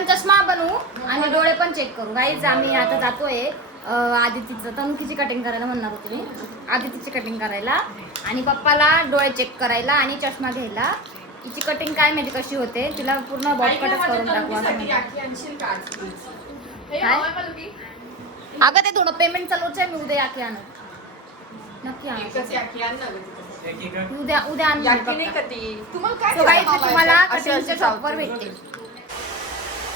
आपण चष्मा बनवू आणि डोळे पण चेक करू. गाईज आम्ही आता जातोय आदितीचं तनुकीची कटिंग करायला म्हणणार होते मी. आदितीची कटिंग करायला आणि पप्पाला डोळे चेक करायला आणि चष्मा घ्यायला. तिची कटिंग काय माहिती कशी होते, तिला पूर्ण बॉबकटच करून टाकू असं अगं ते थोडं पेमेंट चालूच आहे. मी उद्या याकी आणत नक्की उद्या आणते तुम्हाला कटिंगचे शॉपवर भेटते.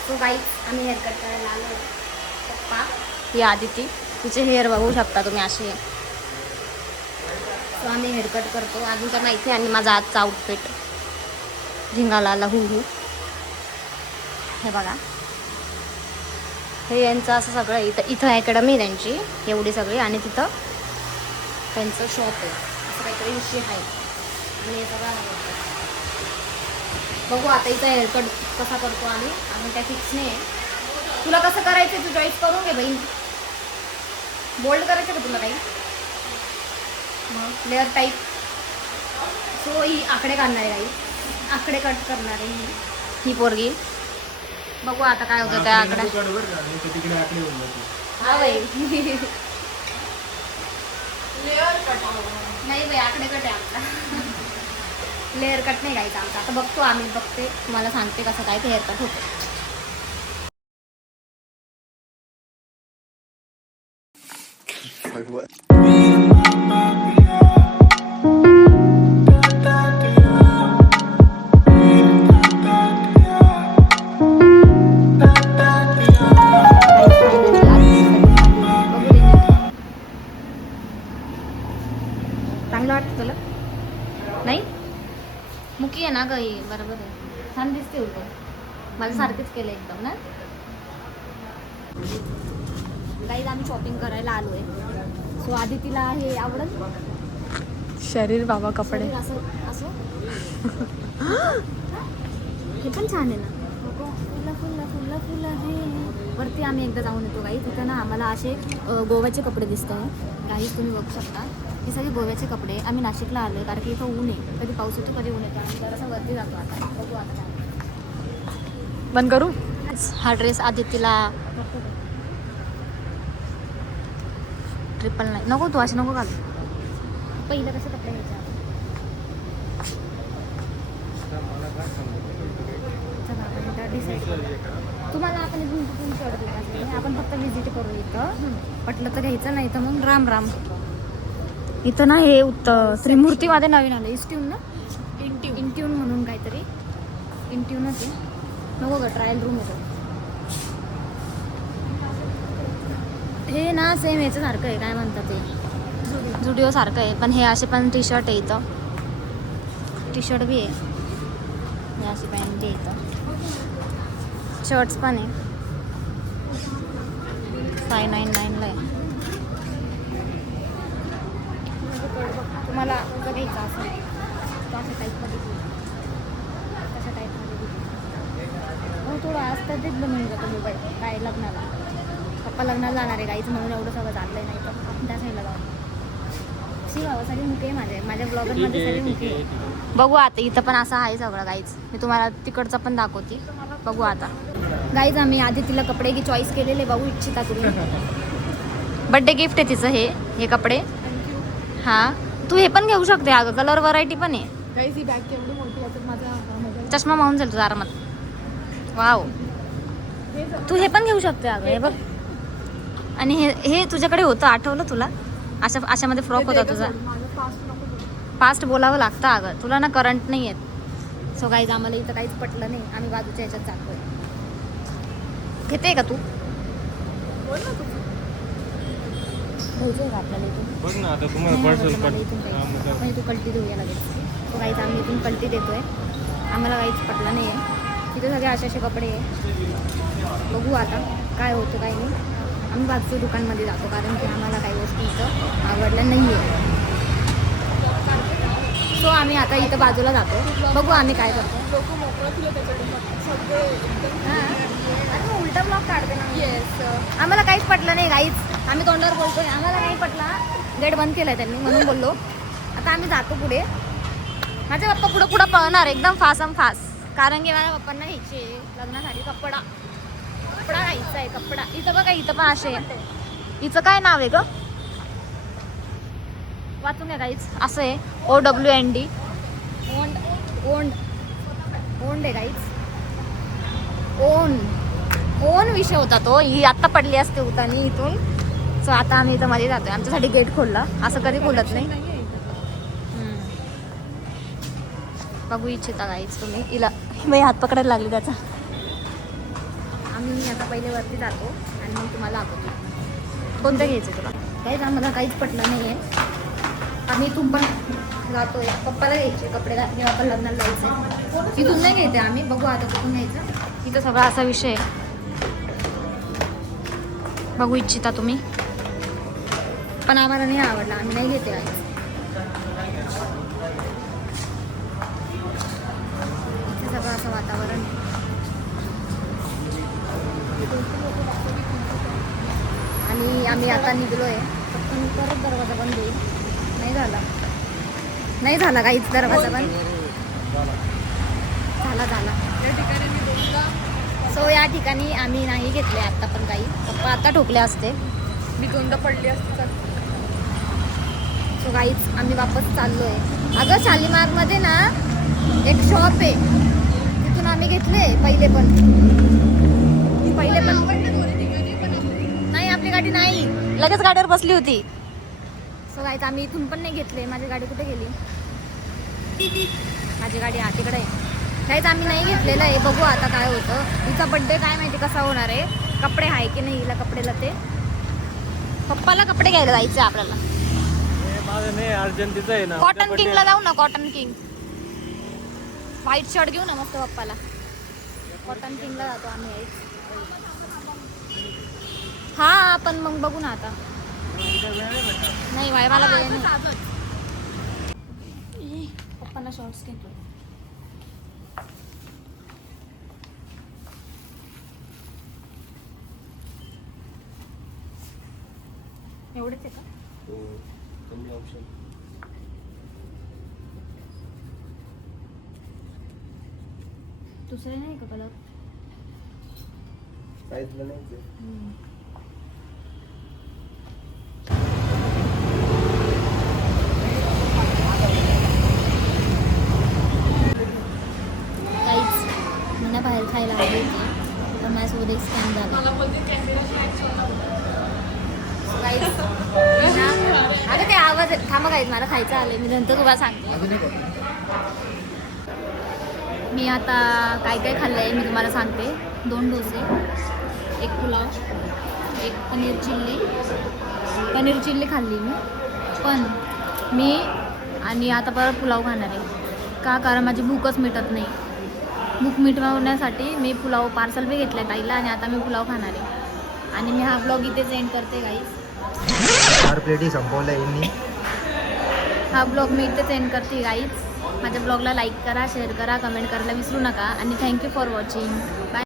सो गाईज आम्ही हेअर कट करायला आलो. पप्पा ही आदिती, तिचे हेअर बघू शकता तुम्ही असे. सो आम्ही हेअर कट करतो. अजून तर माहिती आणि माझा आजचा आउटफिट झिंगाला हू हे बघा. हे यांचं असं सगळं इथं अकॅडमी त्यांची एवढी सगळी आणि तिथं त्यांचं शॉप आहे. असं काहीतरी विषय आहे आणि हे सगळं बघू आता. इथं हेअरकट कसा करतो आम्ही त्या फिक्स नाही आहे. तुला कसं करायचं तू चॉईस करून घे बाई. बोल्ड करायचं का तुला काही मग लेअर टाईप. सो ही आकडे काढणार आहे काही आकडे कट करणार आहे ही पोरगी. बघू आता काय होतं त्या आकडे. हा बाई नाही बाई आकडे कट आहे आमचा. लेअर कट नाही घ्यायचा आमचा. आता बघतो आम्ही बघते तुम्हाला सांगते कसं काय ते हेअर कट होतं. चांगलं वाटतं तुला नाही मुकी आहे ना गई बरोबर आहे. छान दिसते उलट मला सारखेच केलं एकदम ना. गाईज आम्ही शॉपिंग करायला आलोय. सो आधी तिला हे आवडत शरीर बाबा कपडे असं असं हे पण छान आहे ना. फुलं फुलं फुलं फुलं हे वरती आम्ही एकदा जाऊन येतो गाई. तिथं ना आम्हाला असे गोव्याचे कपडे दिसत आहे. गाई तुम्ही बघू शकता हे सगळे गोव्याचे कपडे. आम्ही नाशिकला आलो आहे कारण की इथं ऊन आहे. कधी पाऊस येतो कधी ऊन येतो. आम्ही जरासं वरती जातो आता. बघू आता काय बंद करू. हा ड्रेस आदितीला ट्रिपल नाही नको तू असे नको घालू. पहिलं कसं कपडे घ्यायचे डिसाईड करू. तुम्हाला आपण इथून चढ आपण फक्त विजिट करू. इथं पटलं तर घ्यायचं नाही तर मग राम राम. इथं ना हे श्रीमूर्तीमध्ये नवीन आलं इस्ट्यून ना इंट्यून म्हणून काहीतरी इंट्यूनच आहे. नको ग ट्रायल रूम होतं हे ना सेम याच्यासारखं आहे. काय म्हणतात ते जुडिओ सारखं आहे पण हे असे पण टी शर्ट आहे. इथं टी शर्ट बी आहे. हे अशी पॅन्ट बी आहे. इथं शर्ट्स पण आहे. 599 आहे. तुम्हाला बघायचं असं तो अशा टाईपमध्ये तशा टाईपमध्ये हो थोडं असतं तेच बनवून जातो मोबाईल. काय लग्नाला पप्पा लग्नाला जाणार आहे गाईचं म्हणून एवढं सगळं चाललं आहे. नाही तर आपण त्या साईडला जाऊ. सगळी मुके माझ्या ब्लॉगरमध्ये सगळी मुके. बघू आता इथं पण असं आहे सगळं गाईज. मी तुम्हाला तिकडचं पण दाखवते. बघू आता गाईज आम्ही आधी तिला कपडे की चॉईस केलेले बघू इच्छिता तुम्ही. बड्डे गिफ्ट आहे तिचं हे कपडे. हां तू हे पण घेऊ शकते अगं. कलर व्हरायटी पण आहे. चष्मा मावून जाईल तुझा आरामात. वाव तू हे पण घेऊ शकते अगं. हे बघ आणि हे तुझ्याकडे होतं आठवलं तुला. अशामध्ये फ्रॉक होता तुझा. फास्ट बोलावं लागतं अगं. तुला ना करंट नाही आहेत. सो गाईज आम्हाला इथं काहीच पटलं नाही. आम्ही बाजूच्या ह्याच्यात जातोय. घेते का तू आपल्याला इथून तू कल्टी देऊया लगेच. तो काहीच आम्ही इथून कल्टी देतोय. आम्हाला काहीच पटलं नाही आहे. तिथे सगळे असे कपडे आहे. बघू आता काय होतं काय नाही. आम्ही बाजूच्या दुकानमध्ये जातो कारण की आम्हाला काही गोष्टी इथं आवडल्या नाही आहे. सो आम्ही आता इथं बाजूला जातो. बघू आम्ही काय करतो. हां उलटा ब्लॉग काढते ना. येस आम्हाला काहीच पटलं नाही गाईच. आम्ही तोंडावर बोलतोय. आम्हाला नाही पटला. गेट बंद केलाय त्यांनी म्हणून बोललो. आता आम्ही जातो पुढे. माझे पप्पा पुढं पळणार एकदम फास्ट कारण की माझ्या पप्पांना घ्यायचे लग्नासाठी कपडा. कपडा घ्यायचा आहे कपडा. इथं बघा, इथं पण असे आहे. हिचं काय नाव आहे ग? वाचून घ्या गाईच. असं आहे OWND. ओंड ओंड ओंड आहे गाईच. ओन विषय होता तो. ही आत्ता पडली असते उतानी इथून. सो आता आम्ही इथं मध्ये जातोय. आमच्यासाठी गेट खोलला. असं कधी बोलत नाही. बघू इच्छिता गाईच तुम्ही. हिला मी हात पकडायला लागली त्याचा. आम्ही आता पहिले वरती जातो आणि मग तुम्हाला दाखवतो. कोणतं घ्यायचं तुला? काहीच आम्हाला काहीच पटलं नाही आहे. आम्ही इथून पण जातोय. पप्पाला घ्यायचे कपडे घातले. आपण लग्नाला जायचं. इथून नाही घ्यायचे आम्ही. बघू आता कुठून घ्यायचं. इथं सगळा असा विषय आहे. बघू इच्छिता तुम्ही. पण आम्हाला नाही आवडला. आम्ही नाही घेते आहे. इथे सगळं असं वातावरण आहे. आणि आम्ही आता निघलोय. पण परत दरवाजा बंद होईल. नाही झाला काहीच दरवाजा बंद. झाला. सो या ठिकाणी आम्ही नाही घेतले आता पण काही. पप्पा आता ठोकले असते. मी दोनदा पडली असते. सो काहीच आम्ही वापस चाललोय. अगं शालीमारमध्ये ना एक शॉप आहे. तिथून आम्ही घेतले पहिले पण नाही. आपली गाडी नाही. लगेच गाडीवर बसली होती. सो काहीच आम्ही इथून पण नाही घेतले. माझी गाडी कुठे गेली? माझी गाडी तिकडे आहे. काहीच आम्ही नाही घेतलेलं आहे. बघू आता काय होतं. हिचा बड्डे काय माहिती कसा होणार आहे. कपडे आहे की नाही हिला कपडेला. ते पप्पाला कपडे घ्यायला जायचे आपल्याला. कॉटन किंगला जाऊ ना. कॉटन किंग व्हाईट शर्ट घेऊ ना मस्त पप्पाला. कॉटन किंगला जातो आम्ही. हा पण मग बघू ना आता. नाही मला वेळ नाही. पप्पांना शॉर्ट्स घेतो. एवढेच आहे का? दुसरे नाही का कलर? मला बाहेर खायला हवी होती पण माझ्यासोबत एक स्कॅम झाला. अगं ते आवाज थांबा काहीच. मला खायचं आलंय. मी नंतर तुम्हाला सांगते. मी आता काय काय खाल्लं आहे मी तुम्हाला सांगते. 2 डोसे, 1 पुलाव, 1 पनीर चिल्ली खाल्ली मी. पण मी आणि आता परत पुलाव खाणार आहे. का? कारण माझी भूकच मिटत नाही. भूक मिटवण्यासाठी मी पुलाव पार्सल बी घेतलं आहे ताईला आणि आता मी पुलाव खाणार आहे. आणि मी हा ब्लॉग इथेच एंड करते गाईस. प्लेटी संपवलं यांनी. हा ब्लॉग मी इथेच एंड करते गाईज. माझ्या ब्लॉगला लाईक करा, शेअर करा, कमेंट करायला विसरू नका. आणि थँक्यू फॉर वॉचिंग. बाय.